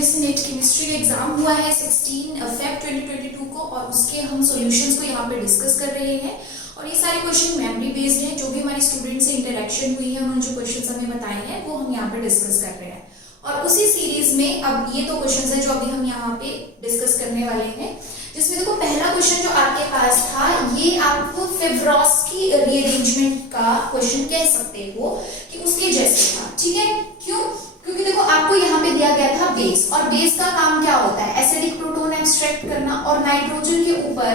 UPSC net chemistry का exam हुआ है 16 फेब 2022 को और उसके हम सॉल्यूशंस को यहाँ पे डिस्कस कर रहे हैं। और ये सारे क्वेश्चन मेमोरी बेस्ड हैं, जो भी हमारे स्टूडेंट से इंटरेक्शन हुई है उन्होंने जो क्वेश्चन हमें बताए हैं वो हम यहाँ पे डिस्कस कर रहे हैं। और उसी सीरीज में अब ये 2 क्वेश्चन है जो अभी हम यहाँ पे डिस्कस करने वाले हैं, जिसमें देखो पहला क्वेश्चन जो आपके पास था ये आपको फेब्रोस्की रीअरेंजमेंट का क्वेश्चन कह सकते हो कि उसके जैसे था। ठीक है, क्यों? क्योंकि देखो आपको यहाँ पे दिया गया था बेस, और बेस का काम क्या होता है? एसिडिक प्रोटोन एक्सट्रैक्ट करना, और नाइट्रोजन के ऊपर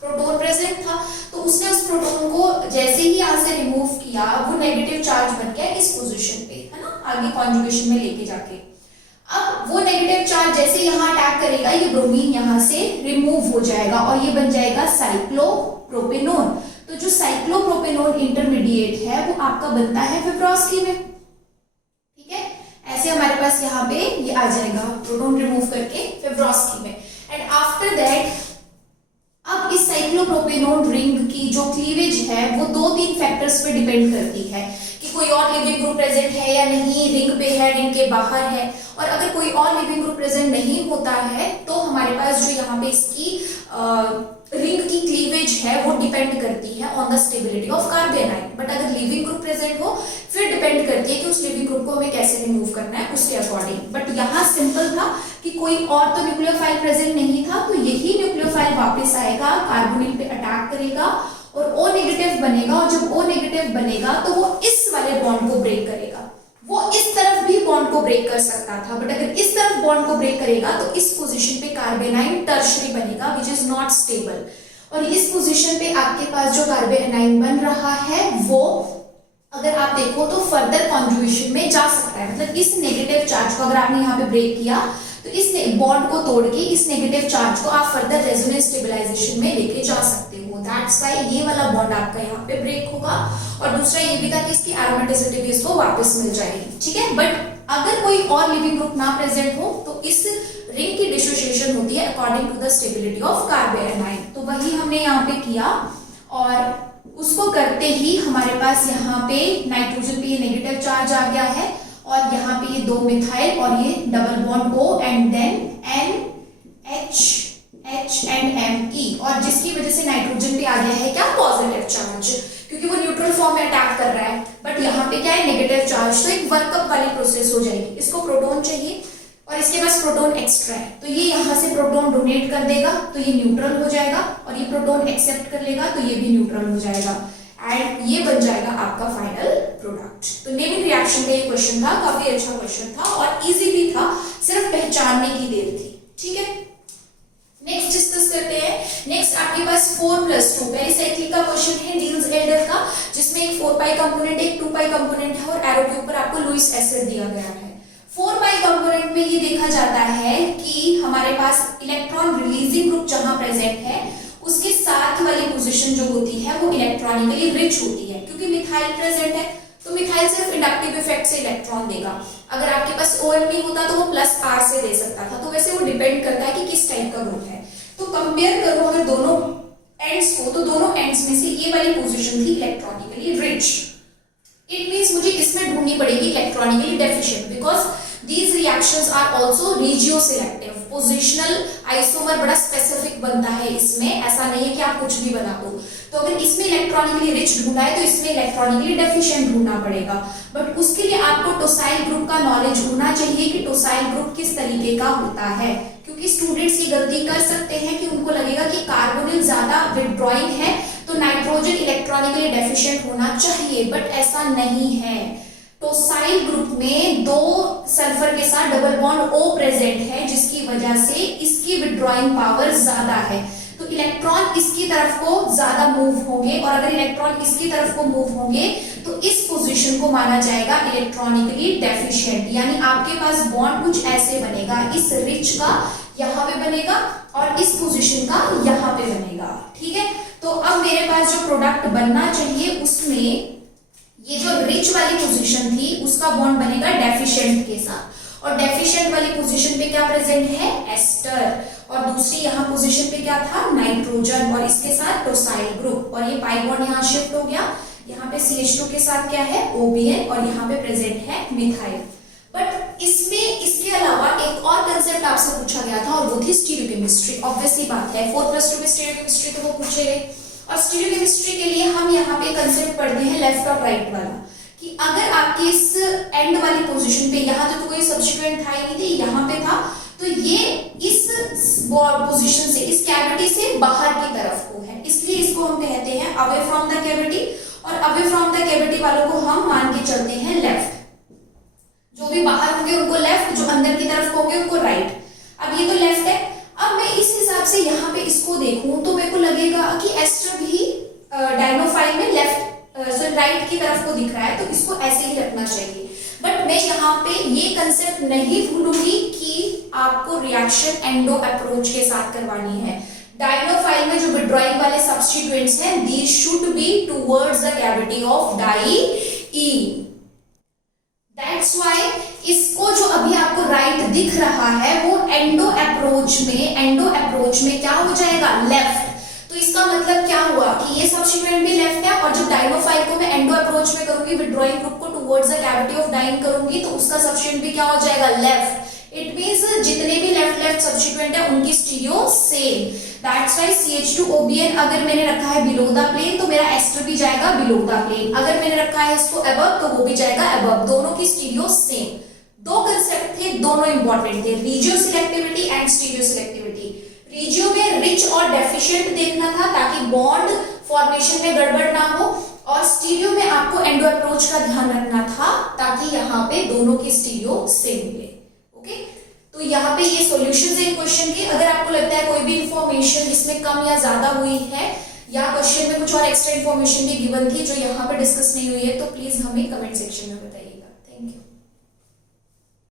प्रोटोन प्रेजेंट था तो उसने उस प्रोटोन को जैसे ही यहाँ से रिमूव किया वो नेगेटिव चार्ज बन गया इस पोजीशन पे, है ना, आगे कॉन्जुगेशन में लेके जाके। अब वो नेगेटिव चार्ज जैसे यहाँ अटैक करेगा ये ब्रोमीन यहाँ से रिमूव हो जाएगा और ये बन जाएगा साइक्लोप्रोपेनोन। तो जो साइक्लोप्रोपेनोन इंटरमीडिएट है वो आपका बनता है फेब्रोस्की में। ठीक है, ऐसे हमारे पास यहाँ पे ये आ जाएगा प्रोटोन रिमूव करके फेब्रोस्की में। एंड आफ्टर दैट अब इस साइक्लोप्रोपेनोन रिंग की जो क्लीवेज है वो 2-3 फैक्टर्स पे डिपेंड करती है कि कोई और लिविंग ग्रुप प्रेजेंट है या नहीं, रिंग पे है, रिंग के बाहर है। और अगर कोई और लिविंग ग्रुप प्रेजेंट नहीं होता है तो हमारे पास जो यहाँ पे इसकी रिंग की क्लीवेज है वो डिपेंड करती है on the stability of carbanion. But अगर लिविंग ग्रुप प्रेजेंट हो फिर डिपेंड करती है कि उस लिविंग ग्रुप को हमें कैसे रिमूव करना है उसके अकॉर्डिंग। बट यहाँ सिंपल था कि कोई और तो न्यूक्लियोफाइल प्रेजेंट नहीं था, तो यही न्यूक्लियोफाइल वापस आएगा, कार्बोनिल पे अटैक करेगा और O नेगेटिव बनेगा। और जब O नेगेटिव बनेगा तो वो इस वाले बॉन्ड को ब्रेक करेगा। वो इस तरफ भी बॉन्ड को ब्रेक कर सकता था, बट अगर इस तरफ बॉन्ड को ब्रेक करेगा तो इस पोजीशन पे कार्बोनाइन टर्शरी बनेगा विच इज नॉट स्टेबल। और इस पोजीशन पे आपके पास जो कार्बोनाइन बन रहा है वो अगर आप देखो तो फर्दर कॉन्जुगेशन में जा सकता है। मतलब इस नेगेटिव चार्ज को अगर आपने यहाँ पे ब्रेक किया तो इस बॉन्ड को तोड़ के इस नेगेटिव चार्ज को आप फर्दर रेजोनेंस स्टेबलाइजेशन में लेके जा सकते हो। दैट्स व्हाई ये वाला बॉन्ड आपका यहाँ पे ब्रेक होगा। और दूसरा ये भी था कि इसकी एरोमेटिसिटी भी इसको वापस मिल जाएगी। ठीक है, बट अगर कोई और लिविंग ग्रुप ना प्रेजेंट हो तो इस रिंग की डिसोसिएशन होती है according to the stability of carbanion. तो वही हमने यहाँ पे किया और उसको करते ही हमारे पास यहाँ पे नाइट्रोजन पे ये नेगेटिव चार्ज आ गया है और यहाँ पे ये 2 मिथाइल और ये double bond O and then NH and Me, और जिसकी वजह से नाइट्रोजन पे आ गया है क्या? पॉजिटिव चार्ज, क्योंकि वो न्यूट्रल फॉर्म में अटैक कर रहा है। बट यहाँ पे क्या है? Negative charge. तो एक वर्कअप वाली प्रोसेस हो जाएगी। इसको प्रोटोन चाहिए और इसके पास प्रोटोन एक्स्ट्रा है तो ये यहाँ से प्रोटोन डोनेट कर देगा तो ये न्यूट्रल हो जाएगा, और ये प्रोटोन एक्सेप्ट कर लेगा तो ये भी न्यूट्रल हो जाएगा एंड ये बन जाएगा आपका फाइनल प्रोडक्ट। तो नेमिंग रिएक्शन का ये क्वेश्चन था, काफी अच्छा क्वेश्चन था और इजी भी था, सिर्फ पहचानने की देर थी। ठीक है, नेक्स्ट डिस्कस करते हैं। नेक्स्ट आपके पास 4+2 पेरिसाइक्लिक का क्वेश्चन है डील्स एल्डर का, जिसमें एक 4 पाई कंपोनेंट एक 2 पाई कंपोनेंट है और एरो के ऊपर आपको लुईस एसिड दिया गया है। 4 पाई कंपोनेंट में ये देखा जाता है कि हमारे पास इलेक्ट्रॉन रिलीजिंग ग्रुप जहां प्रेजेंट है उसके साथ वाली पोजीशन जो होती है वो इलेक्ट्रॉनिकली रिच होती है, क्योंकि मिथाइल प्रेजेंट है तो मिथाइल सिर्फ इंडक्टिव इफेक्ट से इलेक्ट्रॉन देगा। अगर आपके पास OMe होता तो वो +R से दे सकता था। तो वैसे वो डिपेंड करता है कि किस टाइप का ग्रुप है। तो कंपेयर करो अगर दोनों एंड्स को, तो दोनों एंड्स में से ये वाली पोजीशन थी इलेक्ट्रॉनिकली रिच। इट मींस मुझे इसमें ढूंढनी पड़ेगी electronically deficient, because these reactions are also regioselective। Positional isomer बड़ा स्पेसिफिक बनता है इसमें, ऐसा नहीं है कि आप कुछ भी बना दो। तो अगर इसमें इलेक्ट्रॉनिकली रिच ढूंढना है तो इसमें इलेक्ट्रॉनिकली डेफिशिएंट ढूंढना पड़ेगा। बट उसके लिए आपको टोसाइल ग्रुप का नॉलेज होना चाहिए कि टोसाइल ग्रुप किस तरीके का होता है, क्योंकि स्टूडेंट्स ये गलती कर सकते हैं कि उनको लगेगा कि कार्बोनिल ज्यादा विथड्रॉइंग है तो नाइट्रोजन इलेक्ट्रॉनिकली डेफिशिएंट होना चाहिए, बट ऐसा नहीं है। टोसाइल ग्रुप में 2 सल्फर के साथ डबल बॉन्ड O प्रेजेंट है, जिसकी वजह से इसकी विथड्रॉइंग पावर ज्यादा है, तो इलेक्ट्रॉन इसकी तरफ को ज्यादा मूव होंगे। और अगर इलेक्ट्रॉन इसकी तरफ को मूव होंगे तो इस पोजीशन को माना जाएगा इलेक्ट्रॉनिकली डेफिशिएंट। यानी आपके पास बॉन्ड कुछ ऐसे बनेगा, इस रिच का यहाँ पे बनेगा और इस पोजीशन का यहाँ पे बनेगा। ठीक है, तो अब मेरे पास जो प्रोडक्ट बनना चाहिए उसमें ये जो रिच वाली पोजीशन थी उसका बॉन्ड बनेगा डेफिशिएंट के साथ, और डेफिशिएंट वाली पोजीशन पे क्या प्रेजेंट है? एस्टर, और दूसरी यहाँ पोजीशन पे क्या था? नाइट्रोजन, और इसके साथ टोसाइल ग्रुप। और ये पाई बॉन्ड यहाँ शिफ्ट हो गया, यहाँ पे CH2 के साथ क्या है? OBN, और यहाँ पे प्रेजेंट है मिथाइल। बट इसमें इसके अलावा एक और कंसेप्ट कंसेप्ट आपसे पूछा गया था और वो थी स्टीरियोकेमिस्ट्री। ऑब्वियसली बात है 4+2 में स्टीरियोकेमिस्ट्री तो वो पूछे गए। और स्टीरियोकेमिस्ट्री के लिए हम यहाँ पे कंसेप्ट पढ़ते हैं लेफ्ट और राइट वाला, कि अगर आपके इस एंड वाली पोजीशन पे, यहाँ तो कोई सब्स्टिट्यूएंट था ही नहीं थे, यहाँ पे था, तो ये इस पोजीशन से, इस कैविटी से बाहर की तरफ को है, इसलिए इसको हम कहते हैं अवे फ्रॉम द कैविटी। और अवे फ्रॉम द कैविटी वालों को हम मान के चलते हैं लेफ्ट, जो भी बाहर होंगे उनको लेफ्ट, जो अंदर की तरफ होंगे उनको राइट। अब ये तो लेफ्ट है। अब मैं इस हिसाब से यहाँ पे इसको देखूं तो मेरे को लगेगा कि एस्टर भी डायनोफाइल में लेफ्ट राइट की तरफ को दिख रहा है, तो इसको ऐसे ही रखना चाहिए। बट मैं यहाँ पे ये कंसेप्ट नहीं भूलूंगी कि आपको रिएक्शन एंडो अप्रोच के साथ करवानी है। डायनोफाइल में जो विड्रॉइंग वाले सब्स्टिट्यूएंट्स हैं, these should be towards the cavity of diene. That's why इसको जो अभी आपको राइट दिख रहा है वो एंडो अप्रोच में क्या हो जाएगा, लेफ्ट। तो इसका मतलब क्या हुआ कि ये सब्स्टिट्यूएंट भी लेफ्ट है, और जब डायनोफाइल को मैं एंडो अप्रोच में करूंगी, विड्रॉइंग ग्रुप को towards the cavity of diene करूंगी, तो उसका सब्स्टिट्यूएंट भी क्या हो जाएगा, लेफ्ट। इट मींस जितने भी लेफ्ट सब्स्टिट्यूएंट है उनकी stereo same. That's why CH2OBN अगर मैंने रखा है बिलो द प्लेन तो मेरा एस्टर भी जाएगा बिलो द प्लेन, अगर मैंने रखा है इसको अबव तो वो भी जाएगा अबव, दोनों की स्टीरियो सेम। दो कंसेप्ट थे, दोनों इंपॉर्टेंट थे, regio selectivity and stereo selectivity. Regio में रिच और डेफिशिएंट देखना था ताकि बॉन्ड फॉर्मेशन में गड़बड़ ना हो, और स्टीरियो में आपको एंडो अप्रोच का ध्यान रखना था ताकि यहाँ पे दोनों की स्टीरियो सेम मिले। ओके, तो यहाँ पे ये सॉल्यूशंस है क्वेश्चन के। अगर आपको लगता है कोई भी इंफॉर्मेशन इसमें कम या ज्यादा हुई है, या क्वेश्चन में कुछ और एक्स्ट्रा इंफॉर्मेशन भी गिवन थी जो यहाँ पे डिस्कस नहीं हुई है, तो प्लीज हमें कमेंट सेक्शन में बताइए।